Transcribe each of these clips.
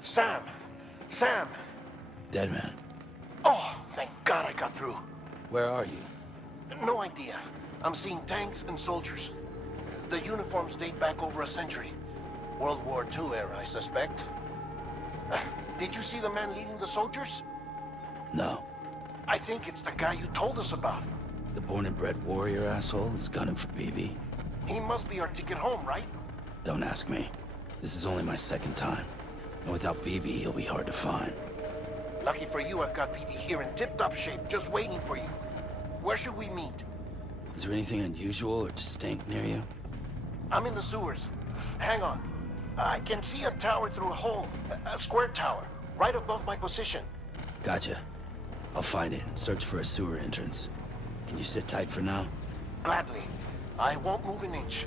Sam! Sam! Dead man. Oh, thank God I got through. Where are you? No idea. I'm seeing tanks and soldiers. The uniforms date back over a century. World War II era, I suspect. Did you see the man leading the soldiers? No. I think it's the guy you told us about. The born and bred warrior asshole who's gunning for BB? He must be our ticket home, right? Don't ask me. This is only my second time. And without BB, he'll be hard to find. Lucky for you, I've got BB here in tip-top shape, just waiting for you. Where should we meet? Is there anything unusual or distinct near you? I'm in the sewers. Hang on. I can see a tower through a hole. A square tower, right above my position. Gotcha. I'll find it and search for a sewer entrance. Can you sit tight for now? Gladly. I won't move an inch.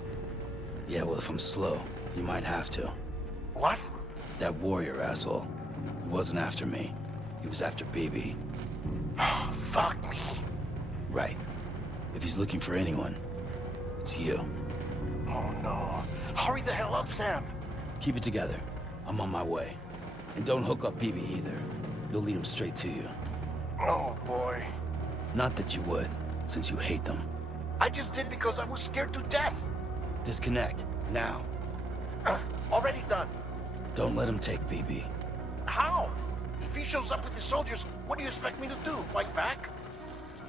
Yeah, well, if I'm slow, you might have to. What? That warrior asshole. He wasn't after me. He was after BB. Fuck me. Right. If he's looking for anyone, it's you. Oh no. Hurry the hell up, Sam. Keep it together. I'm on my way. And don't hook up BB either. You'll lead him straight to you. Oh boy. Not that you would, since you hate them. I just did because I was scared to death. Disconnect, now. Already done. Don't let him take BB. How? If he shows up with his soldiers, what do you expect me to do? Fight back?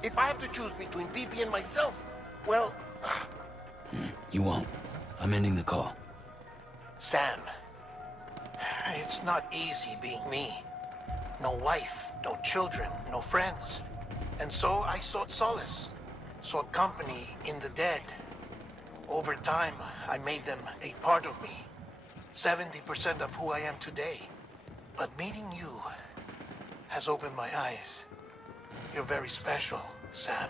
If I have to choose between BB and myself, well... You won't. I'm ending the call. Sam, it's not easy being me. No wife, no children, no friends. And so I sought solace, sought company in the dead. Over time, I made them a part of me. 70% of who I am today. But meeting you has opened my eyes. You're very special, Sam.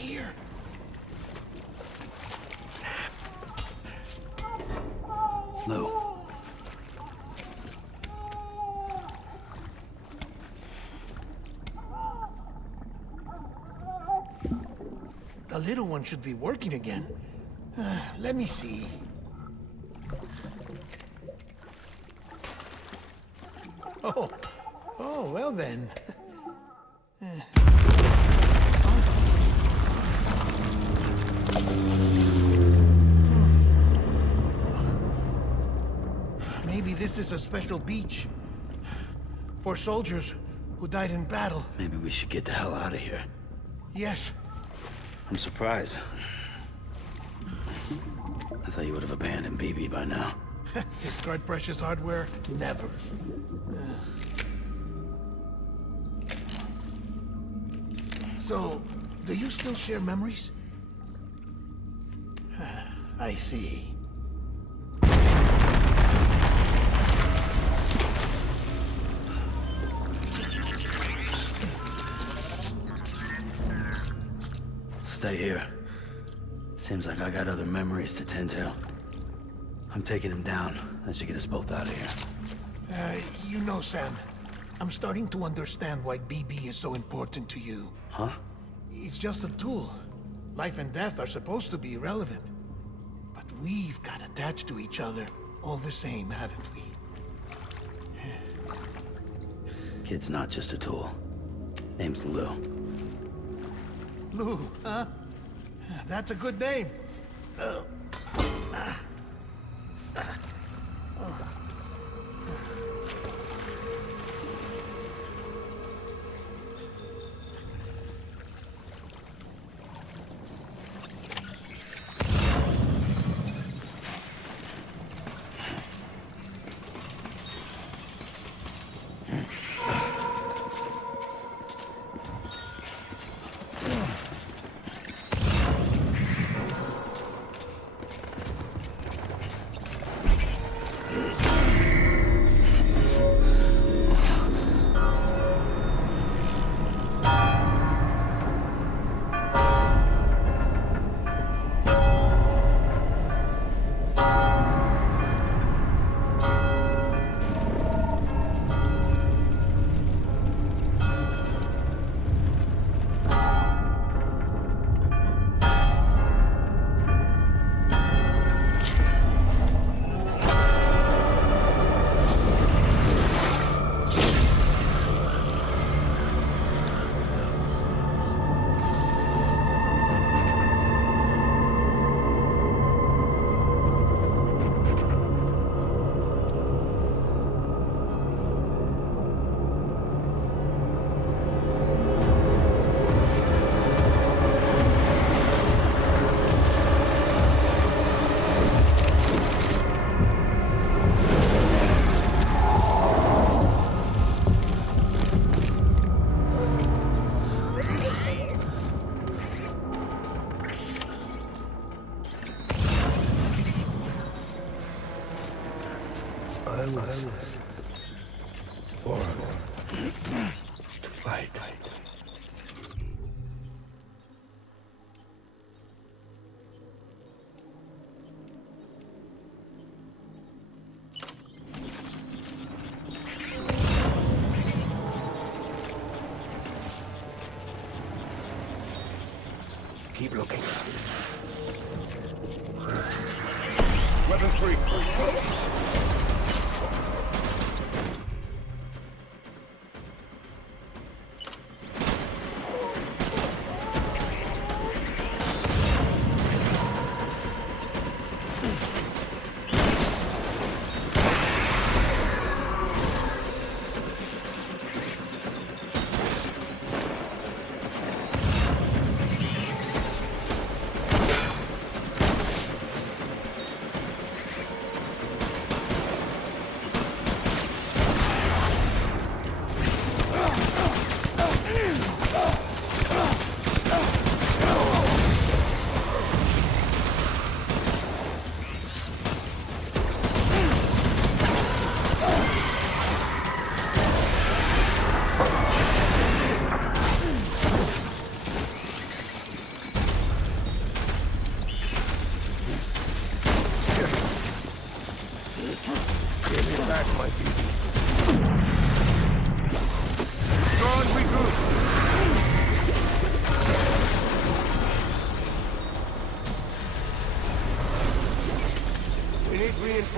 here. Sam. Lou. The little one should be working again. Let me see. Oh, well then. Maybe this is a special beach for soldiers who died in battle. Maybe we should get the hell out of here. Yes. I'm surprised. I thought you would have abandoned BB by now. Discard precious hardware? Never. So, do you still share memories? I see. Stay here. Seems like I got other memories to tend to. I'm taking him down. That should get us both out of here. You know, Sam, I'm starting to understand why BB is so important to you. Huh? It's just a tool. Life and death are supposed to be irrelevant. But we've got attached to each other all the same, haven't we? Kid's not just a tool. Name's Lou. Lou, huh? That's a good name. Born to fight. Keep looking. Weapons free.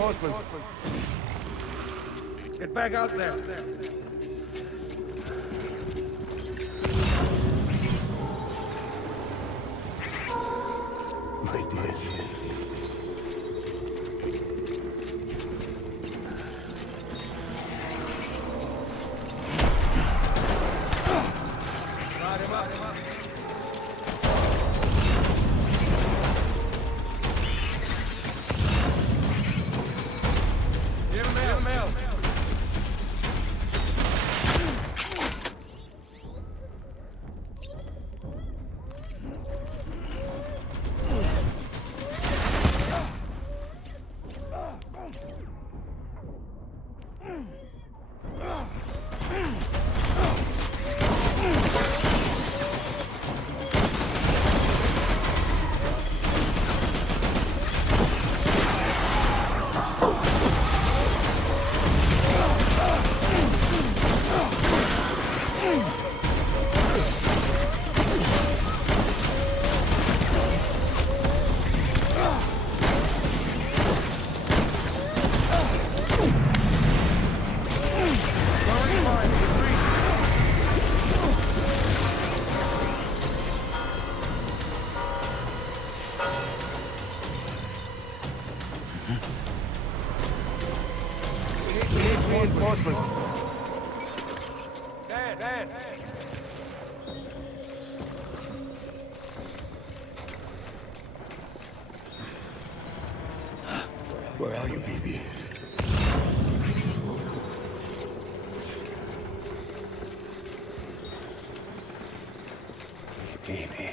reinforcements. Get back out there. My dear. Reinforcements. Dad. Where are you, baby? Baby.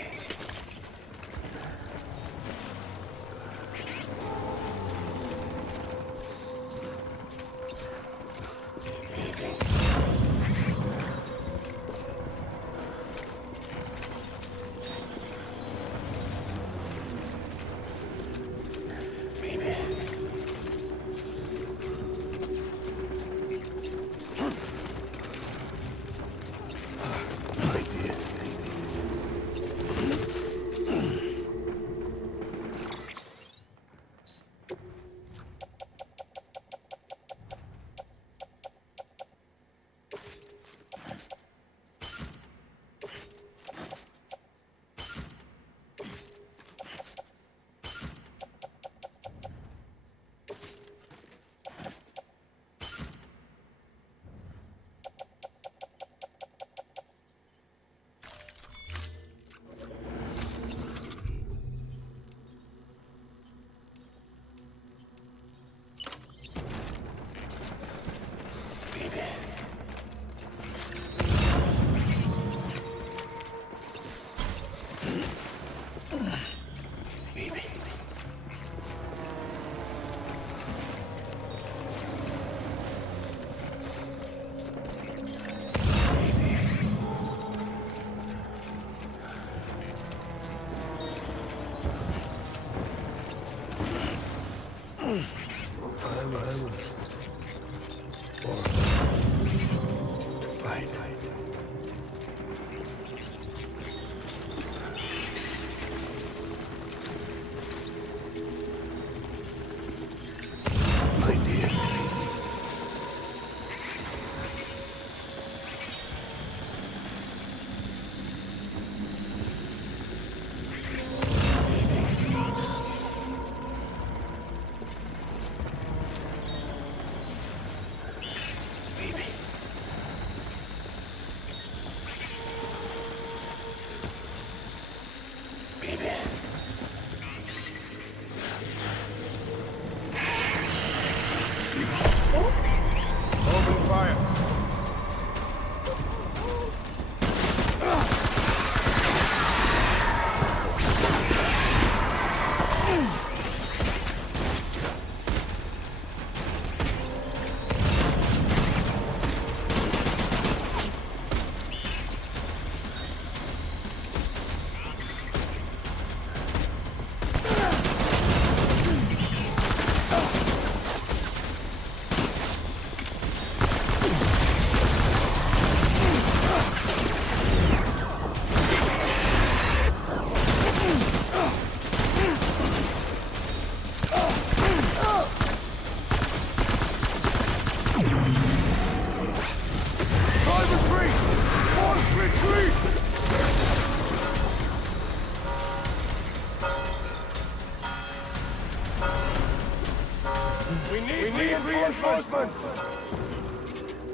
Reinforcements!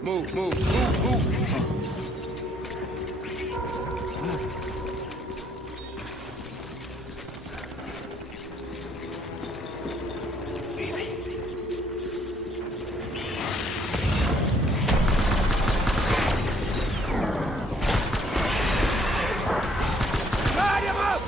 Move, move, move, move! Light him up!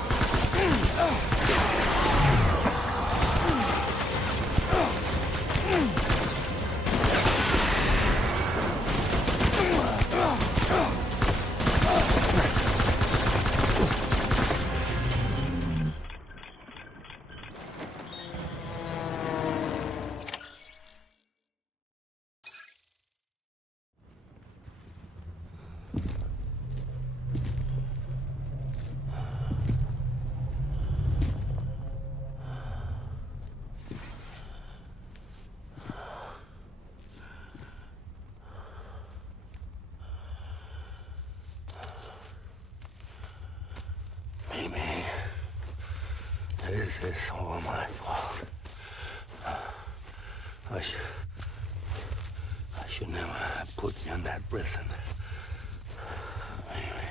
Maybe this is all my fault. I should never have put you in that prison. Maybe.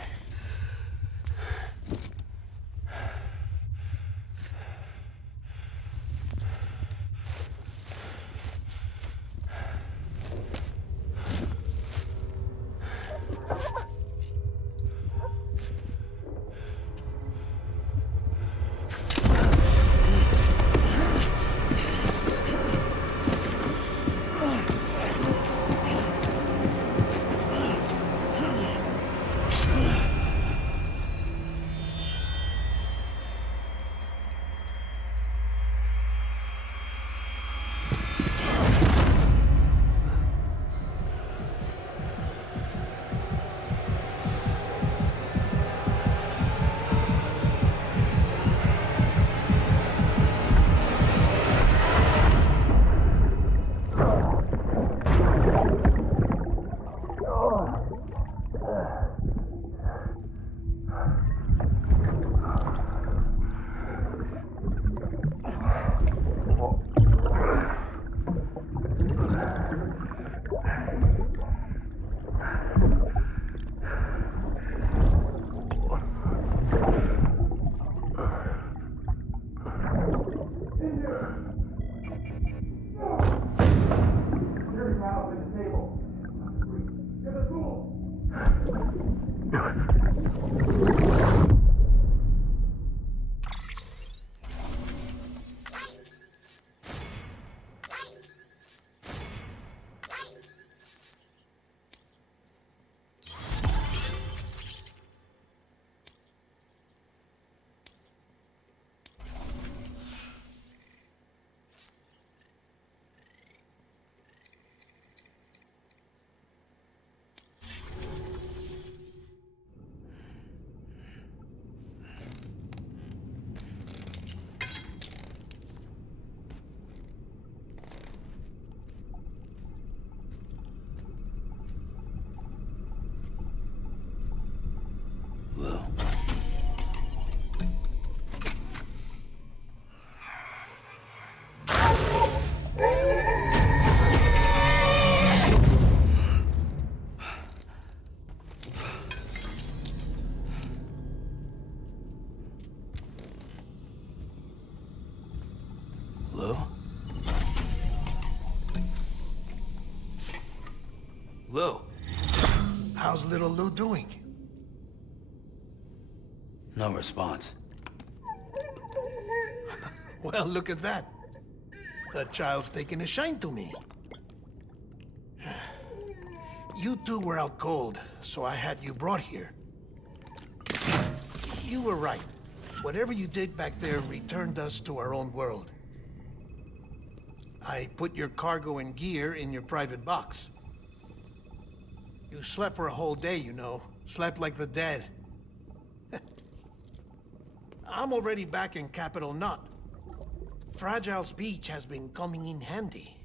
Lou? Lou, how's little Lou doing? No response. Well, look at that. The child's taking a shine to me. You two were out cold, so I had you brought here. You were right. Whatever you did back there returned us to our own world. I put your cargo and gear in your private box. You slept for a whole day, you know. Slept like the dead. I'm already back in Capital Knot. Fragile's beach has been coming in handy.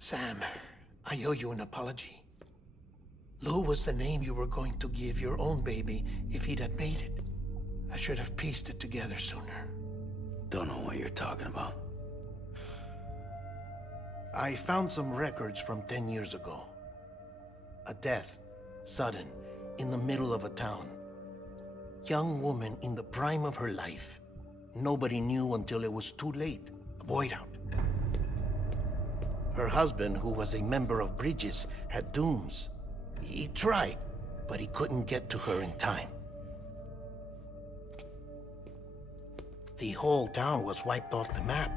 Sam, I owe you an apology. Lou was the name you were going to give your own baby if he'd had made it. I should have pieced it together sooner. Don't know what you're talking about. I found some records from 10 years ago. A death, sudden, in the middle of a town. Young woman in the prime of her life. Nobody knew until it was too late. A void out. Her husband, who was a member of Bridges, had dooms. He tried, but he couldn't get to her in time. The whole town was wiped off the map,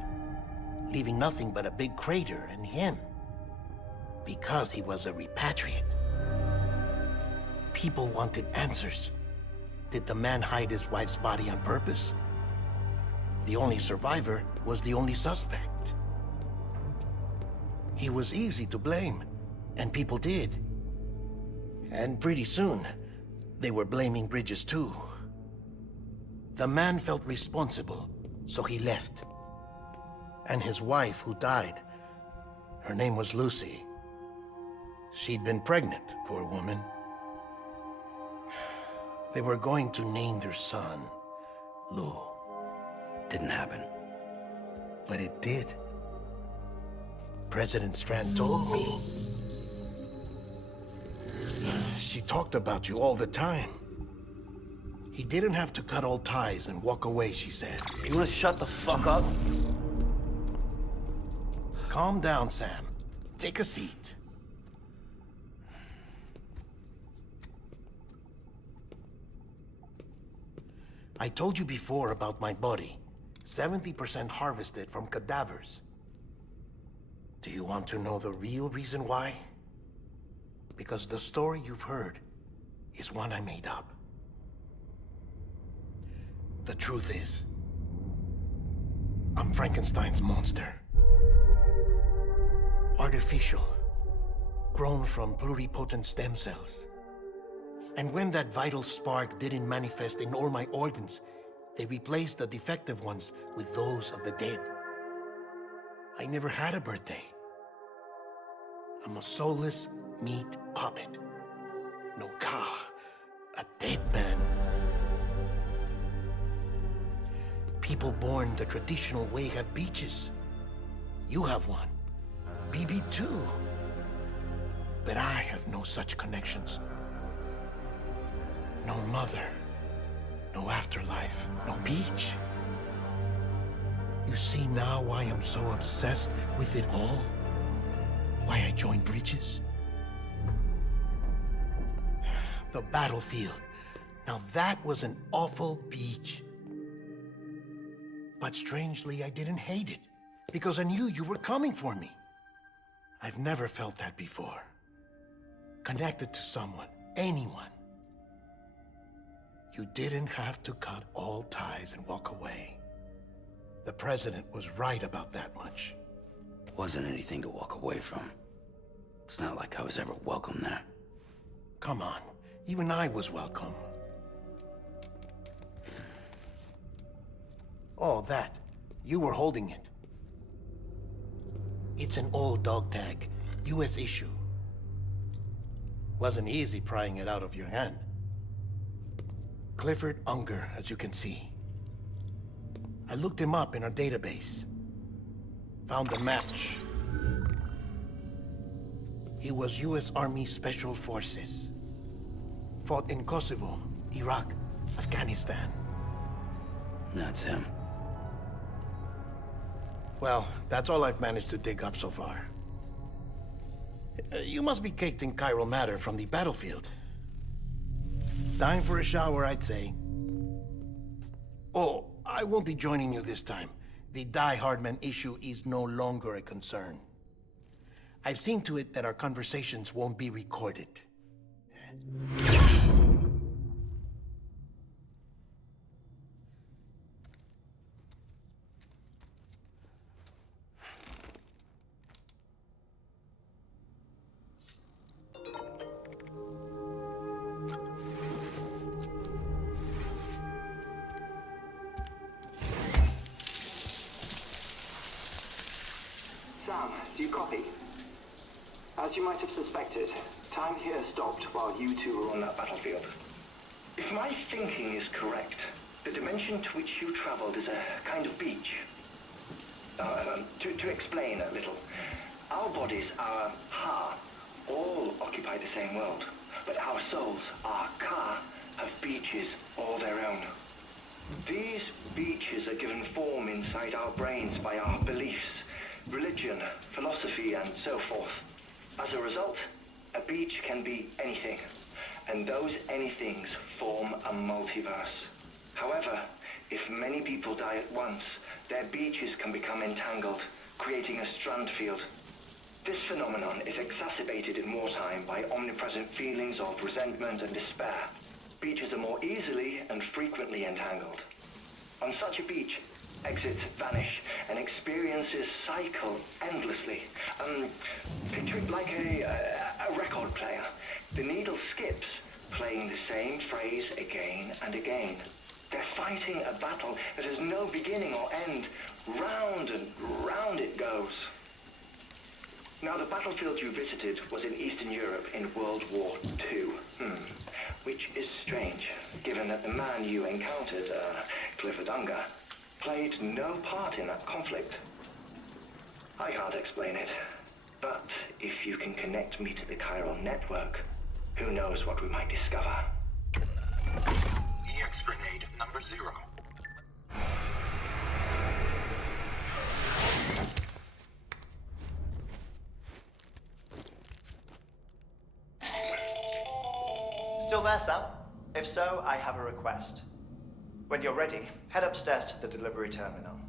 leaving nothing but a big crater and him. Because he was a repatriate. People wanted answers. Did the man hide his wife's body on purpose? The only survivor was the only suspect. He was easy to blame, and people did. And pretty soon, they were blaming Bridges too. The man felt responsible, so he left. And his wife, who died, her name was Lucy. She'd been pregnant, poor woman. They were going to name their son Lou. Didn't happen. But it did. President Strand told me. She talked about you all the time. He didn't have to cut all ties and walk away, she said. You wanna shut the fuck up? Calm down, Sam. Take a seat. I told you before about my body. 70% harvested from cadavers. Do you want to know the real reason why? Because the story you've heard is one I made up. The truth is, I'm Frankenstein's monster. Artificial, grown from pluripotent stem cells. And when that vital spark didn't manifest in all my organs, they replaced the defective ones with those of the dead. I never had a birthday. I'm a soulless meat puppet. No ka, a dead man. People born the traditional way have beaches. You have one. BB too. But I have no such connections. No mother, no afterlife, no beach. You see now why I'm so obsessed with it all? Why I joined Bridges? The battlefield. Now that was an awful beach. But strangely, I didn't hate it, because I knew you were coming for me. I've never felt that before. Connected to someone, anyone. You didn't have to cut all ties and walk away. The president was right about that much. Wasn't anything to walk away from. It's not like I was ever welcome there. Come on, even I was welcome. Oh, that. You were holding it. It's an old dog tag, US issue. Wasn't easy prying it out of your hand. Clifford Unger, as you can see. I looked him up in our database. Found a match. He was US Army Special Forces. Fought in Kosovo, Iraq, Afghanistan. That's him. Well, that's all I've managed to dig up so far. You must be caked in chiral matter from the battlefield. Time for a shower, I'd say. Oh, I won't be joining you this time. The Die Hardman issue is no longer a concern. I've seen to it that our conversations won't be recorded. Sam, do you copy? As you might have suspected, time here stopped while you two were on that battlefield. If my thinking is correct, the dimension to which you traveled is a kind of beach. To explain a little, Our bodies, our ha, all occupy the same world, but our souls, our ka, have beaches all their own. These beaches are given form inside our brains by our beliefs, religion, philosophy, and so forth. As a result, a beach can be anything, and those anythings form a multiverse. However, if many people die at once, their beaches can become entangled, creating a strand field. This phenomenon is exacerbated in wartime by omnipresent feelings of resentment and despair. Beaches are more easily and frequently entangled. On such a beach, exits vanish and experiences cycle endlessly. Picture it like a record player. The needle skips, playing the same phrase again and again. They're fighting a battle that has no beginning or end. Round and round it goes. Now, the battlefield you visited was in Eastern Europe in World War II. Which is strange, given that the man you encountered, Clifford Unger, played no part in that conflict. I can't explain it, but if you can connect me to the chiral network, who knows what we might discover. EX grenade number 0. Still there, Sam? If so, I have a request. When you're ready, head upstairs to the delivery terminal.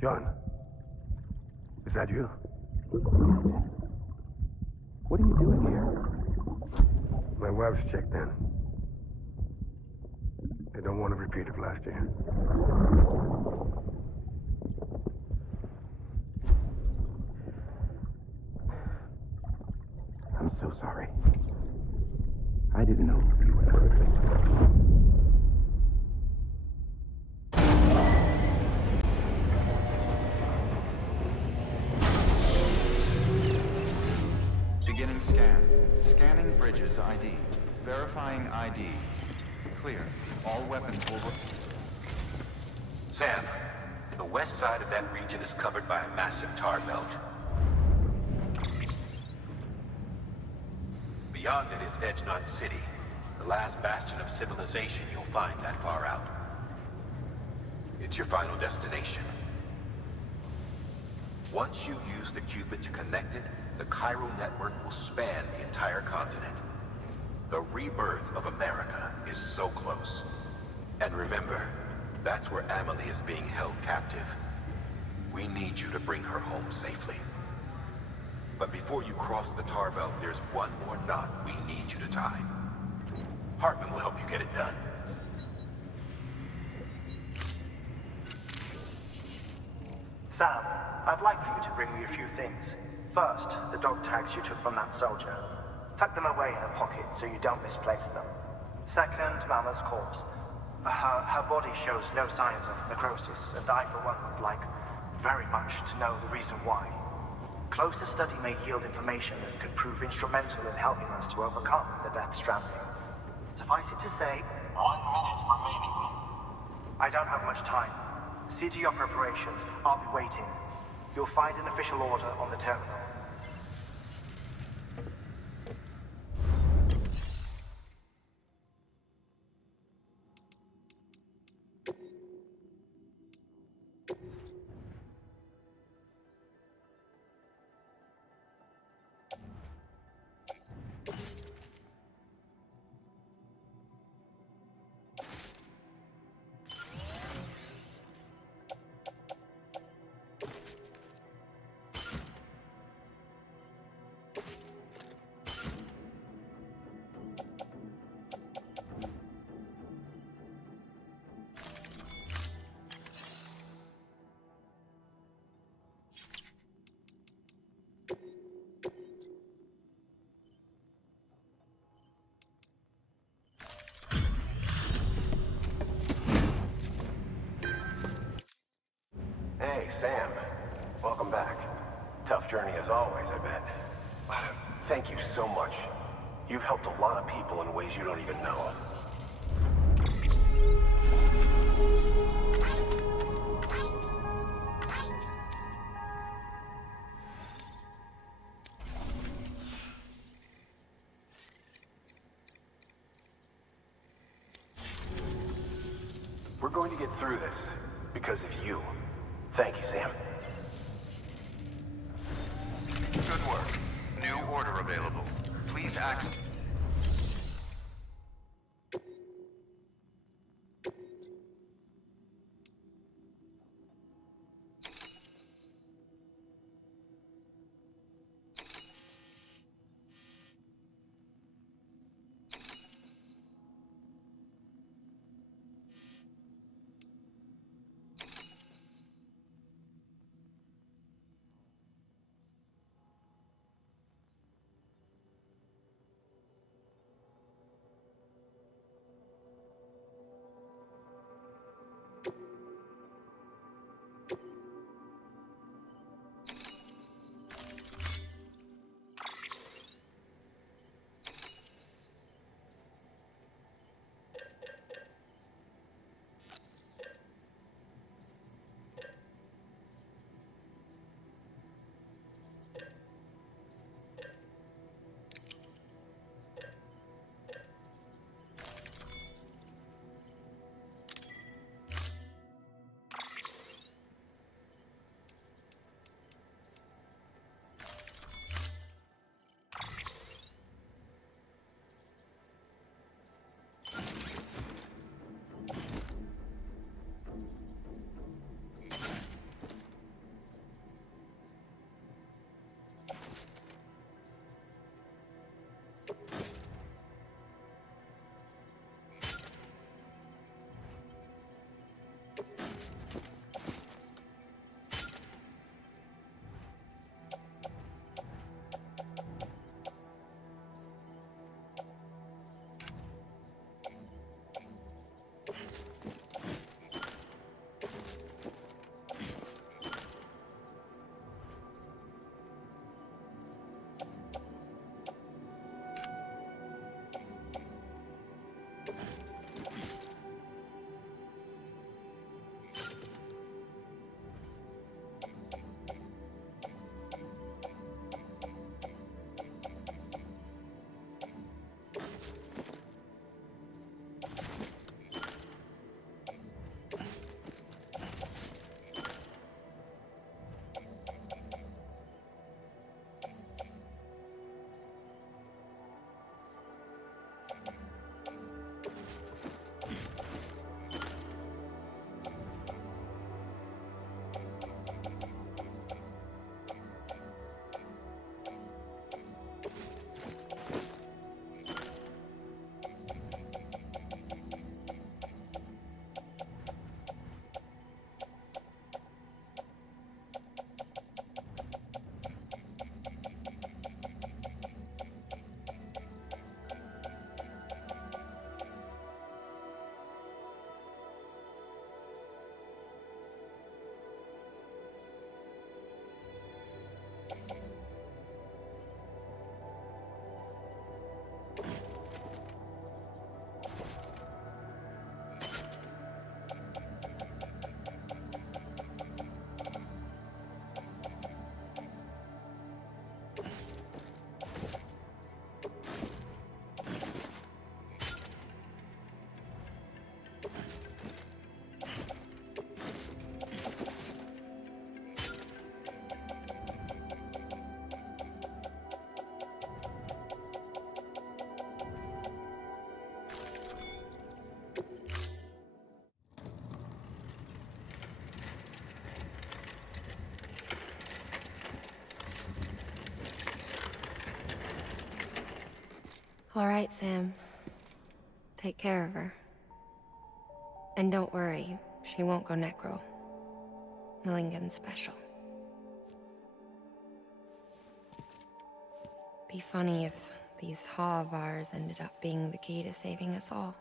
John, is that you? What are you doing here? My wife's checked in. They don't want to repeat of last year. I'm so sorry. I didn't know you were perfect. Beginning scan. Scanning bridges ID. Verifying ID. Clear. All weapons will... Sam, the west side of that region is covered by a massive tar belt. Beyond it is Edgenot City, the last bastion of civilization you'll find that far out. It's your final destination. Once you use the Cupid to connect it, the chiral network will span the entire continent. The rebirth of America is so close. And remember, that's where Amelie is being held captive. We need you to bring her home safely. But before you cross the tar belt, there's one more knot we need you to tie. Hartman will help you get it done. Sam, I'd like for you to bring me a few things. First, the dog tags you took from that soldier. Tuck them away in a pocket so you don't misplace them. Second, Mama's corpse. Her body shows no signs of necrosis, and I, for one, would like very much to know the reason why. Closer study may yield information that could prove instrumental in helping us to overcome the Death Stranding. Suffice it to say, 1 minute remaining. I don't have much time. See to your preparations. I'll be waiting. You'll find an official order on the terminal. Hey, Sam. Welcome back. Tough journey as always, I bet. Thank you so much. You've helped a lot of people in ways you don't even know. We're going to get through this because of you. Thank you, Sam. Good work. New order available. Please access... All right, Sam. Take care of her. And don't worry, she won't go necro. Millingen's special. Be funny if these Ha of ours ended up being the key to saving us all.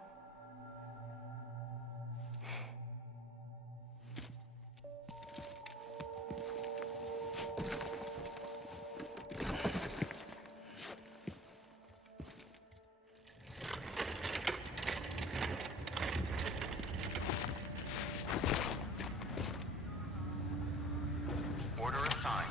Order assigned.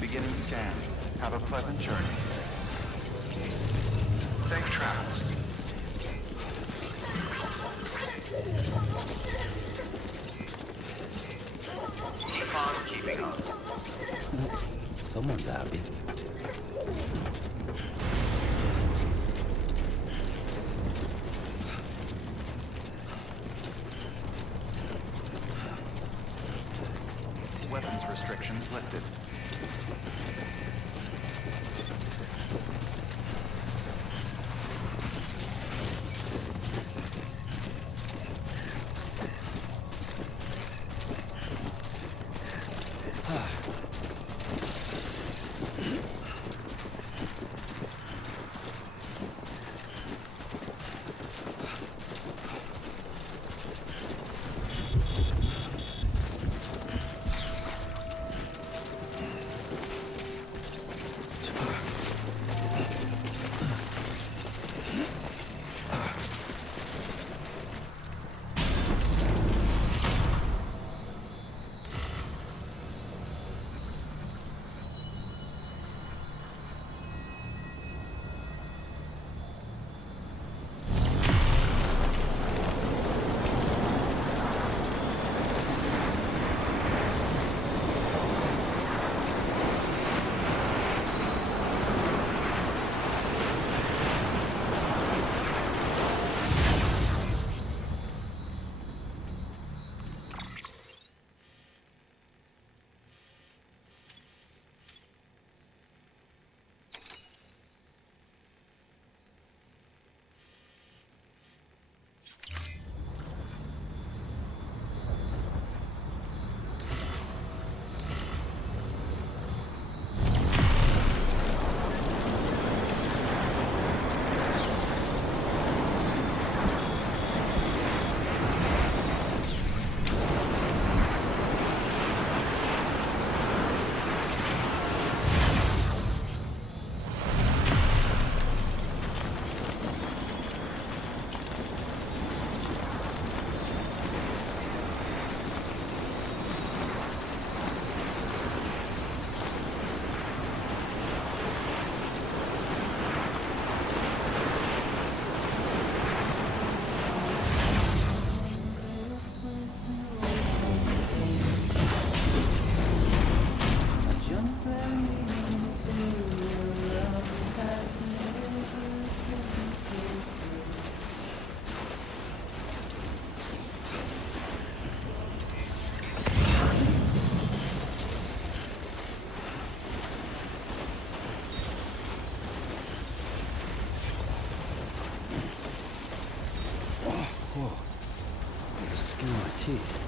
Beginning scan. Have a pleasant journey. Safe travels. Keep on keeping on. Someone's happy. Weapons restrictions lifted. Skin on my teeth.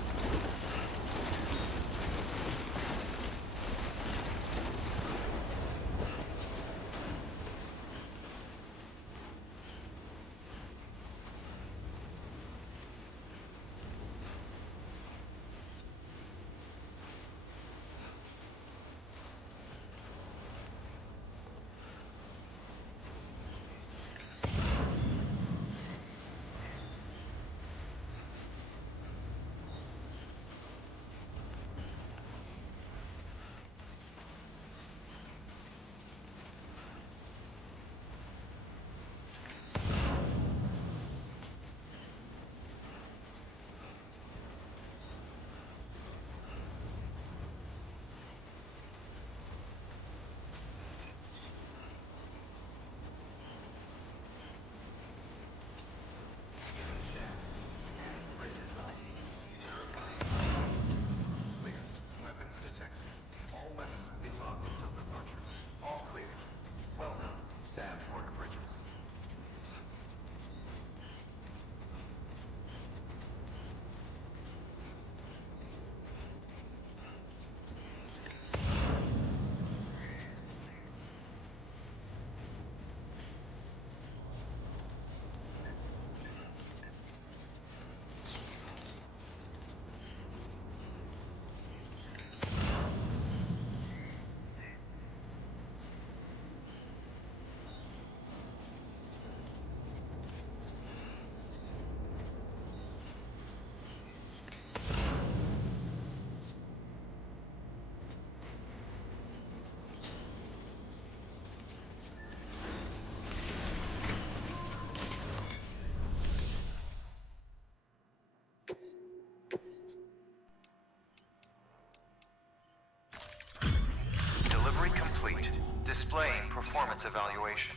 displaying performance evaluation.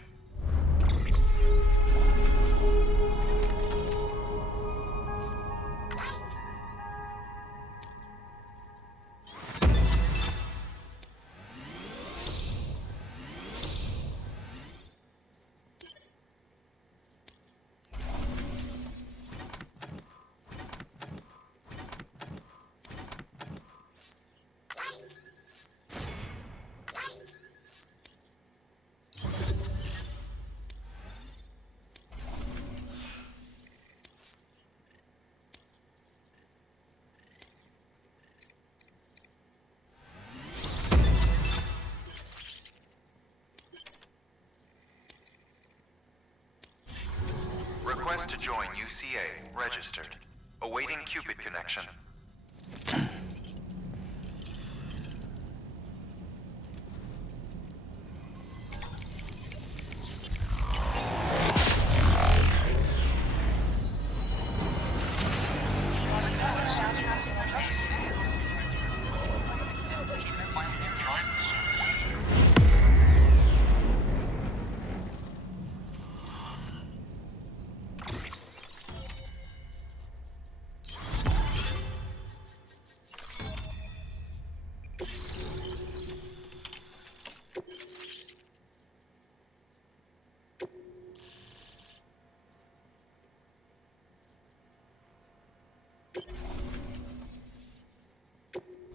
Request to join UCA. Registered. Awaiting Cupid connection.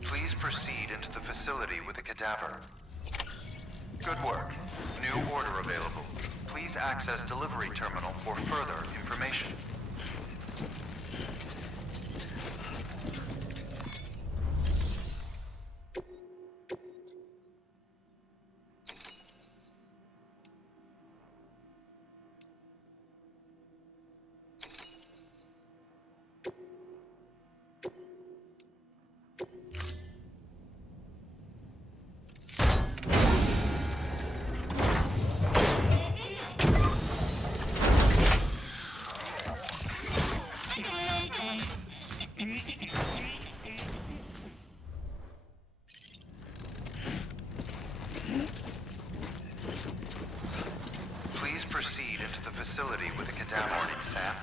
Please proceed into the facility with the cadaver. Good work. New order available. Please access delivery terminal for further information. Please proceed into the facility with the cadaver. Morning, Sam.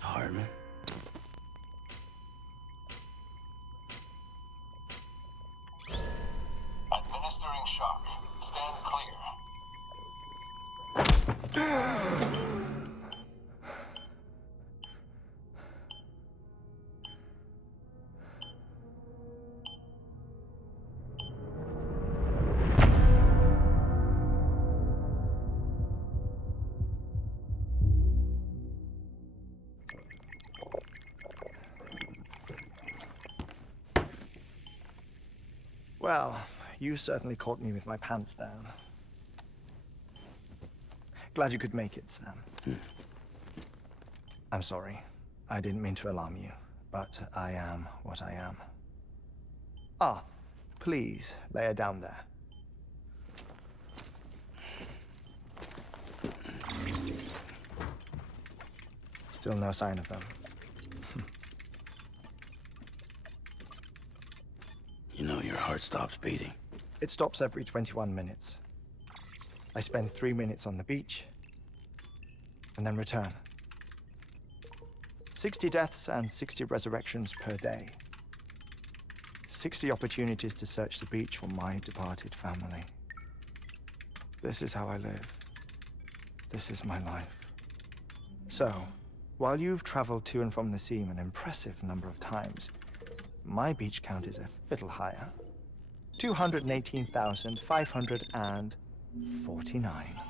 Hartman? Administering shock. Stand clear. Well, you certainly caught me with my pants down. Glad you could make it, Sam. I'm sorry. I didn't mean to alarm you, but I am what I am. Ah, please, lay her down there. Still no sign of them. You know your heart stops beating. It stops every 21 minutes. I spend 3 minutes on the beach, and then return. 60 deaths and 60 resurrections per day. 60 opportunities to search the beach for my departed family. This is how I live. This is my life. So, while you've traveled to and from the sea an impressive number of times, my beach count is a little higher. 218,549.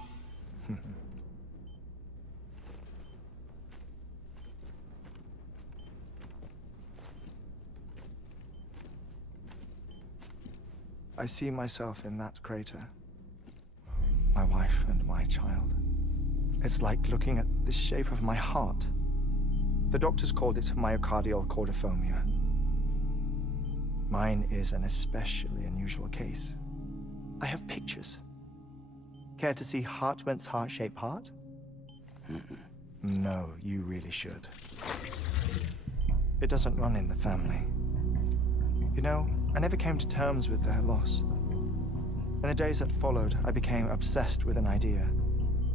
I see myself in that crater. My wife and my child. It's like looking at the shape of my heart. The doctors called it myocardial cordiformia. Mine is an especially unusual case. I have pictures. Care to see Hartman's heart-shaped heart? No, you really should. It doesn't run in the family. You know, I never came to terms with their loss. In the days that followed, I became obsessed with an idea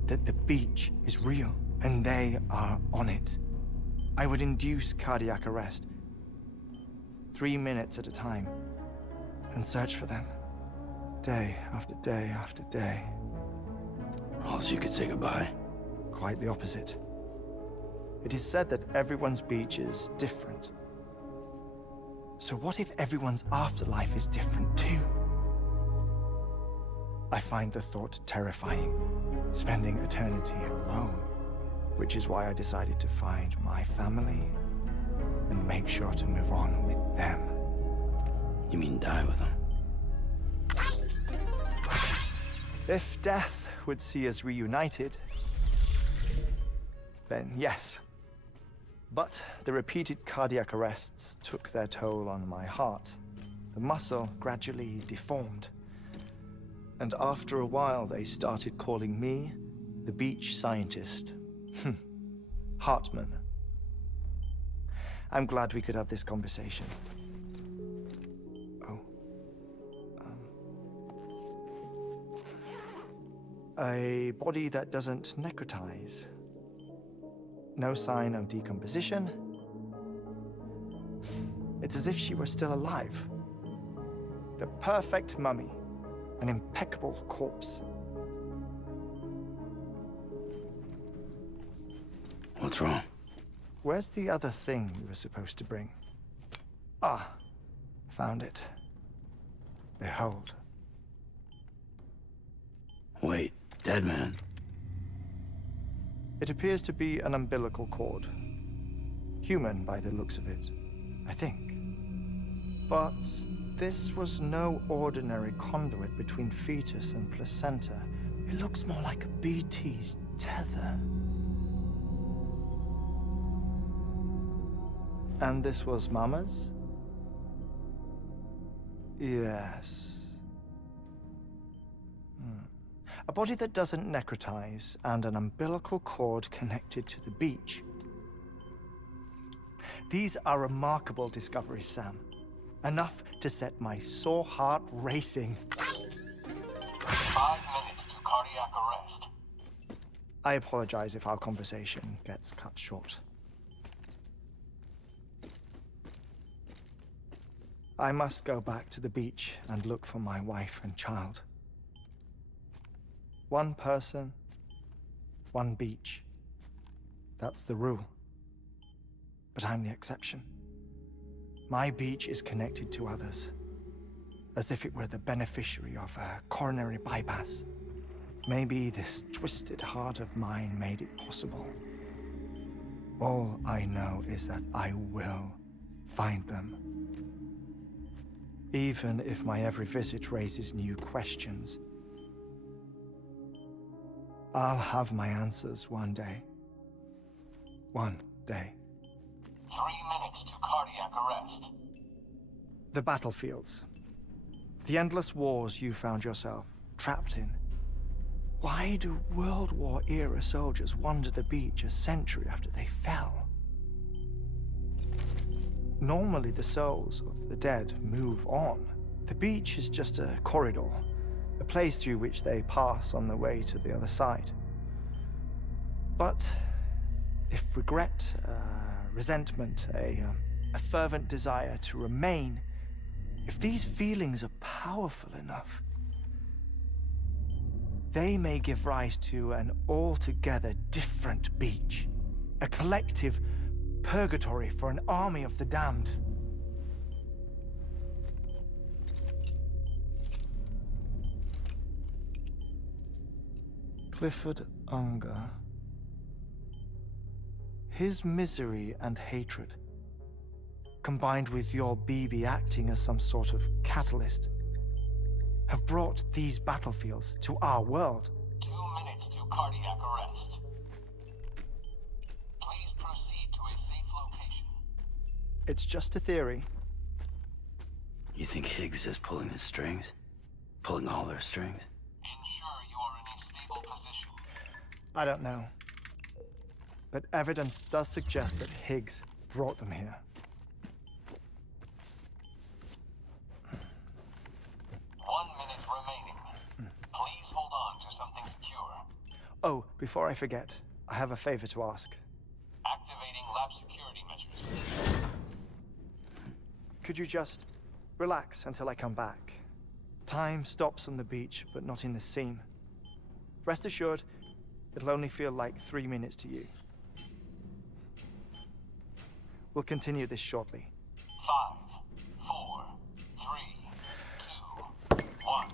that the beach is real, and they are on it. I would induce cardiac arrest, 3 minutes at a time, and search for them, day after day after day. Also, you could say goodbye. Quite the opposite. It is said that everyone's beach is different. So what if everyone's afterlife is different too? I find the thought terrifying, spending eternity alone, which is why I decided to find my family and make sure to move on with them. You mean die with them? If death would see us reunited, then yes. But the repeated cardiac arrests took their toll on my heart. The muscle gradually deformed. And after a while, they started calling me the beach scientist. Hartman. I'm glad we could have this conversation. Oh. A body that doesn't necrotize. No sign of decomposition. It's as if she were still alive. The perfect mummy. An impeccable corpse. What's wrong? Where's the other thing you were supposed to bring? Ah, found it. Behold. Wait, dead man? It appears to be an umbilical cord. Human by the looks of it, I think. But this was no ordinary conduit between fetus and placenta. It looks more like a BT's tether. And this was Mama's? Yes. A body that doesn't necrotize and an umbilical cord connected to the beach. These are remarkable discoveries, Sam. Enough to set my sore heart racing. 5 minutes to cardiac arrest. I apologize if our conversation gets cut short. I must go back to the beach and look for my wife and child. One person, one beach. That's the rule. But I'm the exception. My beach is connected to others, as if it were the beneficiary of a coronary bypass. Maybe this twisted heart of mine made it possible. All I know is that I will find them. Even if my every visit raises new questions, I'll have my answers one day. One day. 3 minutes to cardiac arrest. The battlefields. The endless wars you found yourself trapped in. Why do World War era soldiers wander the beach a century after they fell? Normally the souls of the dead move on. The beach is just a corridor, a place through which they pass on the way to the other side. But if regret, resentment, a fervent desire to remain, if these feelings are powerful enough, they may give rise to an altogether different beach, a collective purgatory for an army of the damned. Clifford Unger. His misery and hatred, combined with your BB acting as some sort of catalyst, have brought these battlefields to our world. 2 minutes to cardiac arrest. Please proceed to a safe location. It's just a theory. You think Higgs is pulling the strings? Pulling all their strings? Ensure you are in a stable position. I don't know. But evidence does suggest that Higgs brought them here. 1 minute remaining. Please hold on to something secure. Oh, before I forget, I have a favor to ask. Activating lab security measures. Could you just relax until I come back? Time stops on the beach, but not in the scene. Rest assured, it'll only feel like 3 minutes to you. We'll continue this shortly. 5, 4, 3, 2, 1.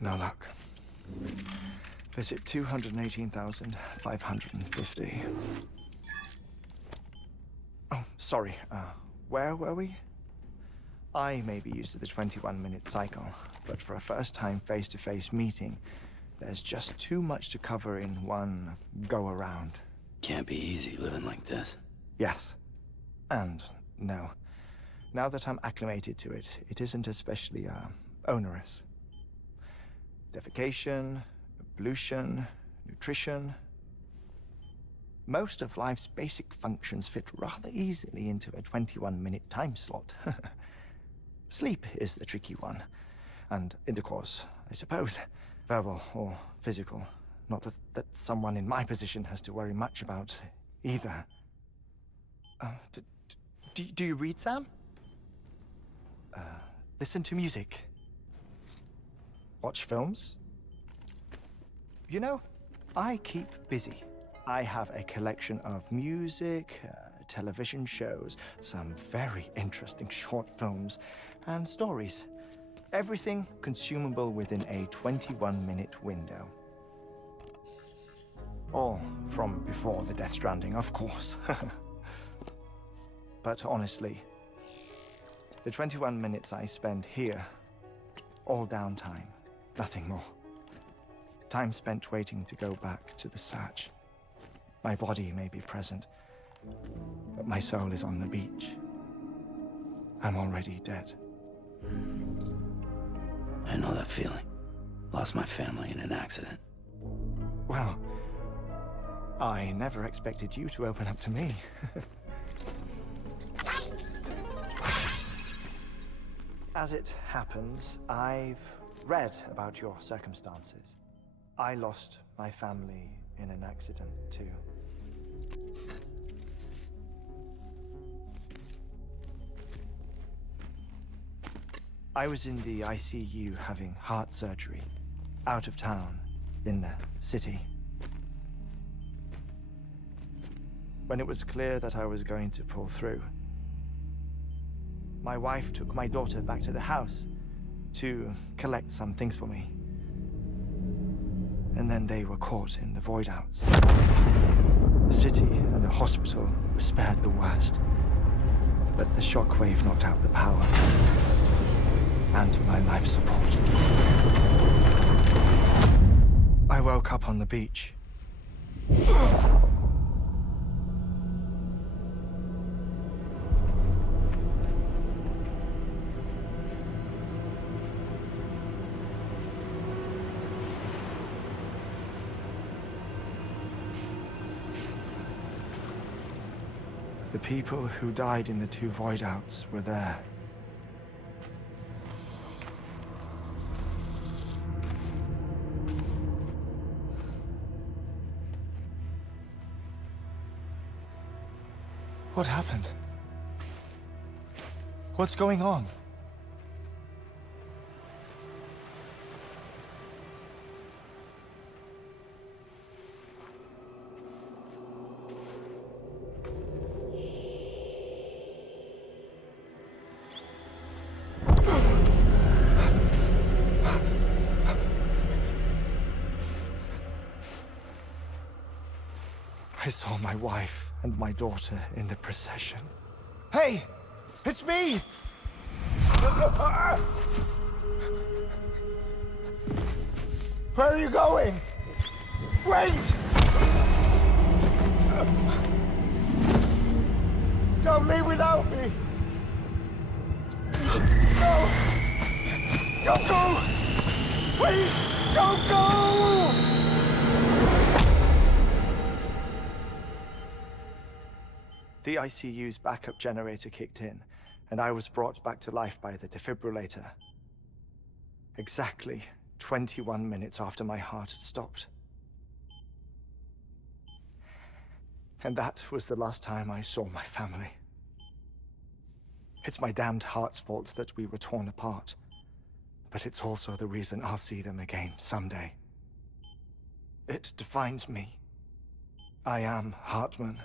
No luck. Visit 218,550. Oh, sorry. Where were we? I may be used to the 21-minute cycle, but for a first-time face-to-face meeting, there's just too much to cover in one go-around. Can't be easy living like this. Yes. And no. Now that I'm acclimated to it, it isn't especially, onerous. Defecation, pollution, nutrition. Most of life's basic functions fit rather easily into a 21-minute time slot. Sleep is the tricky one. And intercourse, I suppose. Verbal or physical. Not that someone in my position has to worry much about either. Do you read, Sam? Listen to music. Watch films? You know, I keep busy. I have a collection of music, television shows, some very interesting short films, and stories. Everything consumable within a 21-minute window. All from before the Death Stranding, of course. But honestly, the 21 minutes I spend here, all downtime, nothing more. Time spent waiting to go back to the search. My body may be present, but my soul is on the beach. I'm already dead. I know that feeling. Lost my family in an accident. Well, I never expected you to open up to me. As it happens, I've read about your circumstances. I lost my family in an accident, too. I was in the ICU having heart surgery, out of town, in the city. When it was clear that I was going to pull through, my wife took my daughter back to the house to collect some things for me. And then they were caught in the void-outs. The city and the hospital were spared the worst, but the shockwave knocked out the power and my life support. I woke up on the beach. The people who died in the two void-outs were there. What happened? What's going on? I saw my wife and my daughter in the procession. Hey! It's me! Where are you going? Wait! Don't leave without me! No! Don't go! Please, don't go! The ICU's backup generator kicked in, and I was brought back to life by the defibrillator. Exactly 21 minutes after my heart had stopped. And that was the last time I saw my family. It's my damned heart's fault that we were torn apart, but it's also the reason I'll see them again someday. It defines me. I am Hartman.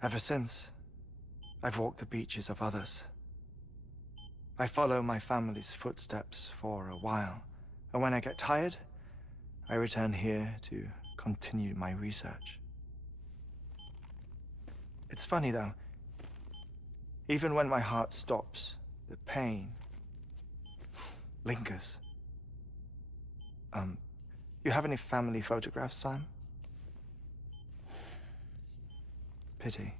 Ever since, I've walked the beaches of others, I follow my family's footsteps for a while, and when I get tired, I return here to continue my research. It's funny though, even when my heart stops, the pain lingers. You have any family photographs, Sam? Pity.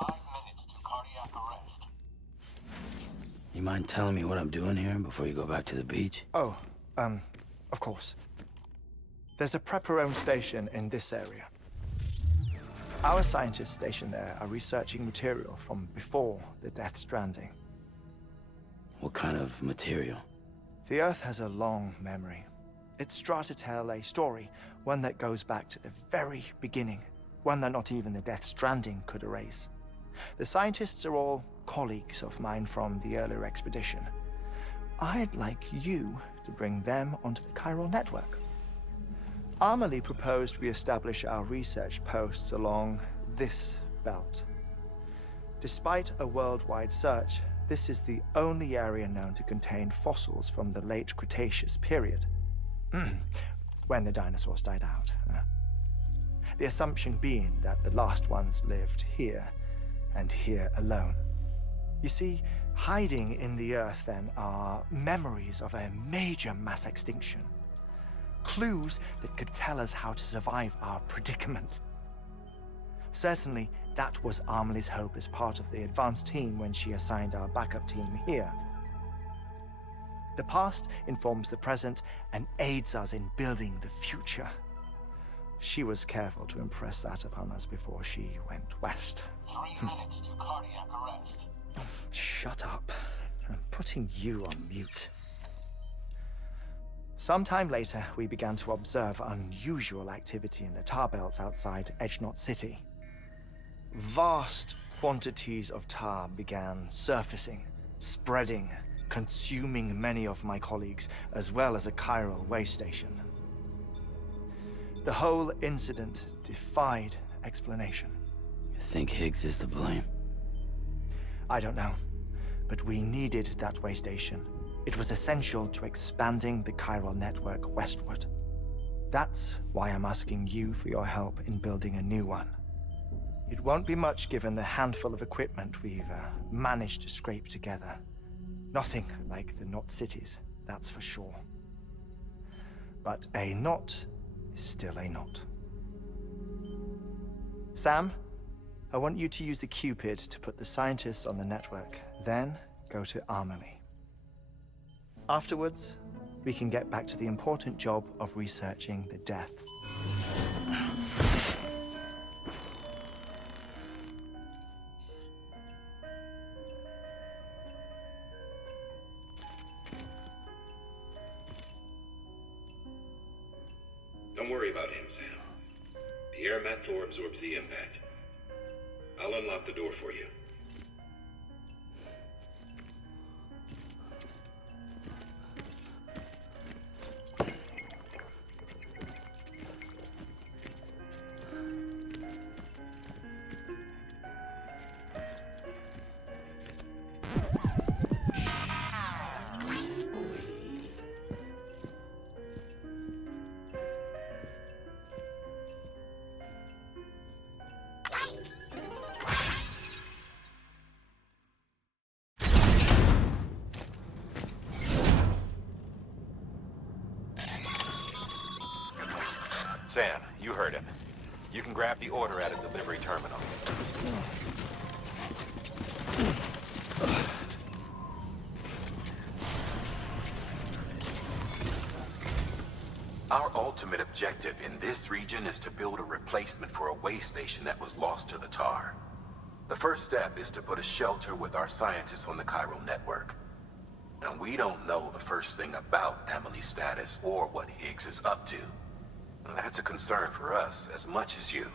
5 minutes to cardiac arrest. You mind telling me what I'm doing here before you go back to the beach? Oh, of course. There's a Prepperone station in this area. Our scientists stationed there are researching material from before the Death Stranding. What kind of material? The Earth has a long memory. It's trying to tell a story, one that goes back to the very beginning, one that not even the Death Stranding could erase. The scientists are all colleagues of mine from the earlier expedition. I'd like you to bring them onto the chiral network. Amelie proposed we establish our research posts along this belt. Despite a worldwide search, this is the only area known to contain fossils from the late Cretaceous period, when the dinosaurs died out. The assumption being that the last ones lived here, and here alone. You see, hiding in the Earth then are memories of a major mass extinction. Clues that could tell us how to survive our predicament. Certainly, that was Amelie's hope as part of the advanced team when she assigned our backup team here. The past informs the present and aids us in building the future. She was careful to impress that upon us before she went west. 3 minutes to cardiac arrest. Shut up. I'm putting you on mute. Sometime later, we began to observe unusual activity in the tar belts outside Edgenot City. Vast quantities of tar began surfacing, spreading, consuming many of my colleagues, as well as a chiral way station. The whole incident defied explanation. You think Higgs is to blame? I don't know, but we needed that way station. It was essential to expanding the chiral network westward. That's why I'm asking you for your help in building a new one. It won't be much given the handful of equipment we've managed to scrape together. Nothing like the knot cities, that's for sure. But a knot is still a knot. Sam, I want you to use the Cupid to put the scientists on the network, then go to Amelie. Afterwards, we can get back to the important job of researching the deaths. Don't worry about him, Sam. The air mat floor absorbs the impact. I'll unlock the door for you. Sam, you heard him. You can grab the order at a delivery terminal. Our ultimate objective in this region is to build a replacement for a way station that was lost to the tar. The first step is to put a shelter with our scientists on the chiral network. Now, we don't know the first thing about Amelie's status or what Higgs is up to. That's a concern for us as much as you.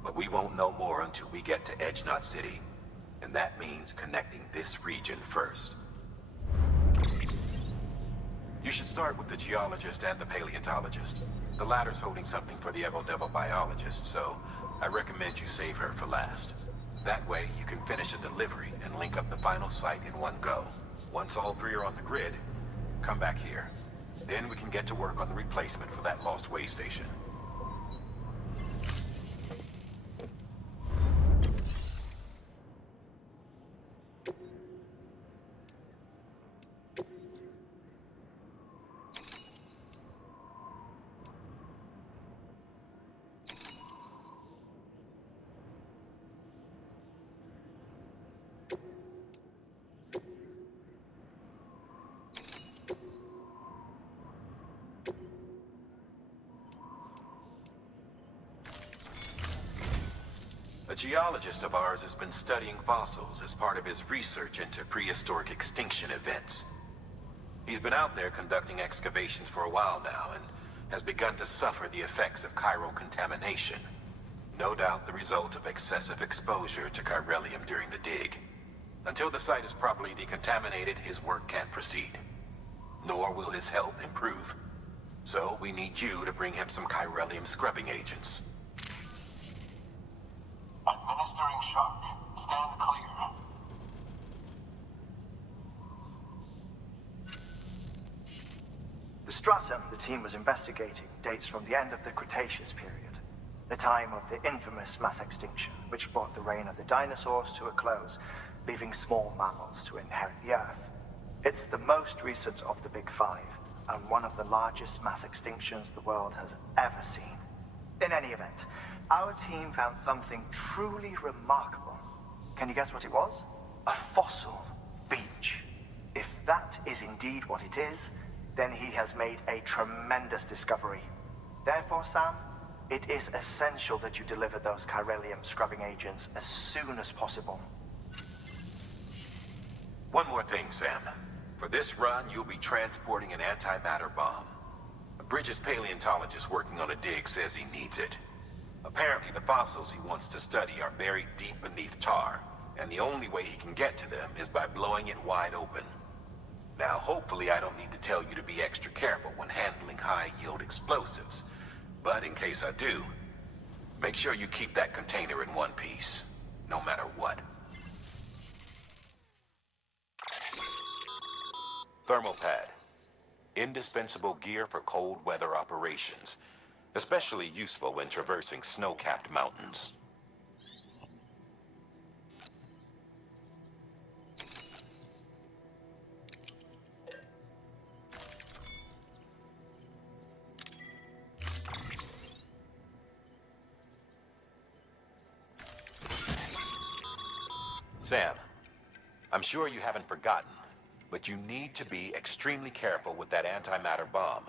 But we won't know more until we get to Edgenot City. And that means connecting this region first. You should start with the geologist and the paleontologist. The latter's holding something for the Evo Devil biologist, so I recommend you save her for last. That way, you can finish a delivery and link up the final site in one go. Once all three are on the grid, come back here. Then we can get to work on the replacement for that lost way station. A geologist of ours has been studying fossils as part of his research into prehistoric extinction events. He's been out there conducting excavations for a while now and has begun to suffer the effects of chiral contamination. No doubt the result of excessive exposure to chiralium during the dig. Until the site is properly decontaminated, his work can't proceed. Nor will his health improve. So we need you to bring him some chiralium scrubbing agents. Administering shock. Stand clear. The stratum the team was investigating dates from the end of the Cretaceous period, the time of the infamous mass extinction, which brought the reign of the dinosaurs to a close, leaving small mammals to inherit the Earth. It's the most recent of the Big Five, and one of the largest mass extinctions the world has ever seen. In any event, our team found something truly remarkable. Can you guess what it was? A fossil beach. If that is indeed what it is, then he has made a tremendous discovery. Therefore, Sam, it is essential that you deliver those chiralium scrubbing agents as soon as possible. One more thing, Sam. For this run, you'll be transporting an antimatter bomb. A Bridges paleontologist working on a dig says he needs it. Apparently, the fossils he wants to study are buried deep beneath tar, and the only way he can get to them is by blowing it wide open. Now, hopefully I don't need to tell you to be extra careful when handling high-yield explosives, but in case I do, make sure you keep that container in one piece, no matter what. Thermal pad. Indispensable gear for cold weather operations, especially useful when traversing snow-capped mountains. Sam, I'm sure you haven't forgotten, but you need to be extremely careful with that antimatter bomb,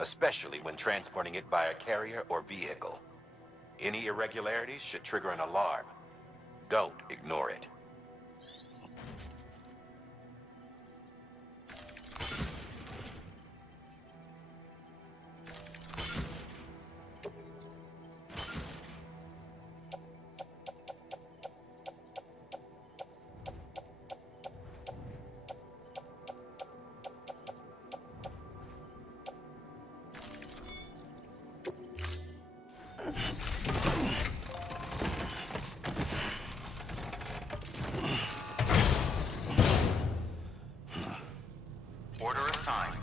especially when transporting it by a carrier or vehicle. Any irregularities should trigger an alarm. Don't ignore it. Order assigned.